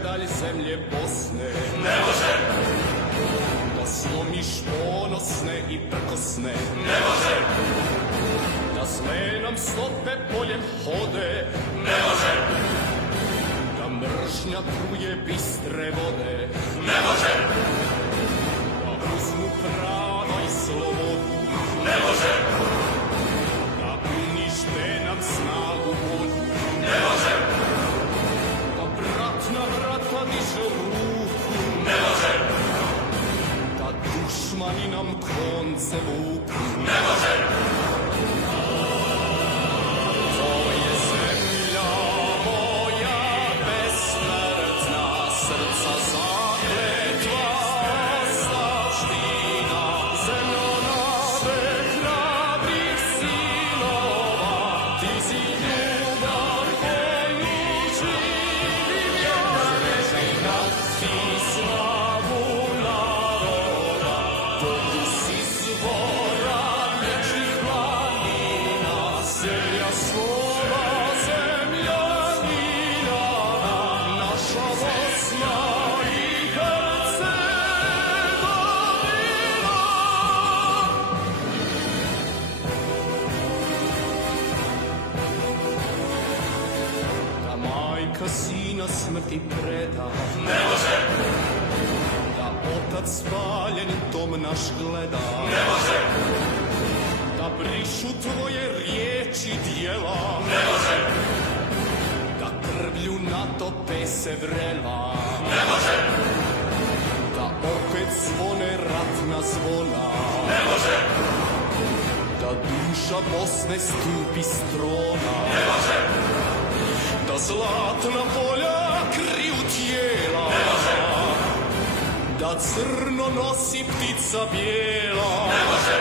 pedalj zemlje Bosne. Ne može, Da slomiš ponosne i prkosne. ne može, Da zle nam stope poljem hode. ne može, Da mržnja truje bistre vode. ne može, Da uzmu prava i slobodu. ne može, Da unište nam snagu vodu. ne može, Da brat na brata diže ruku. ne može, Da dušmani nam konce vuku. ne može, To je zemlja moja besmrtna, srca zakletva, ostavština, zemlja nade hrabrih sinova, ti si ljubav koju živim ja, žena ti slavu naroda, vodu si zvora vječnih planina, zemlja slova, zemlja Miljana, naša Bosna i Hercegovina. Da majka sina smrti preda, ne može, da otac spaljen dom naš gleda, ne može, da brišu tvoje riječi djela, ne može, da krvlju natope se vrela, ne može, da opet zvone ratna zvona, ne može, da duša Bosne stupi s trona, ne može, da zlatna polja kriju tijela, ne može, da crno nosi ptica bijela, ne može,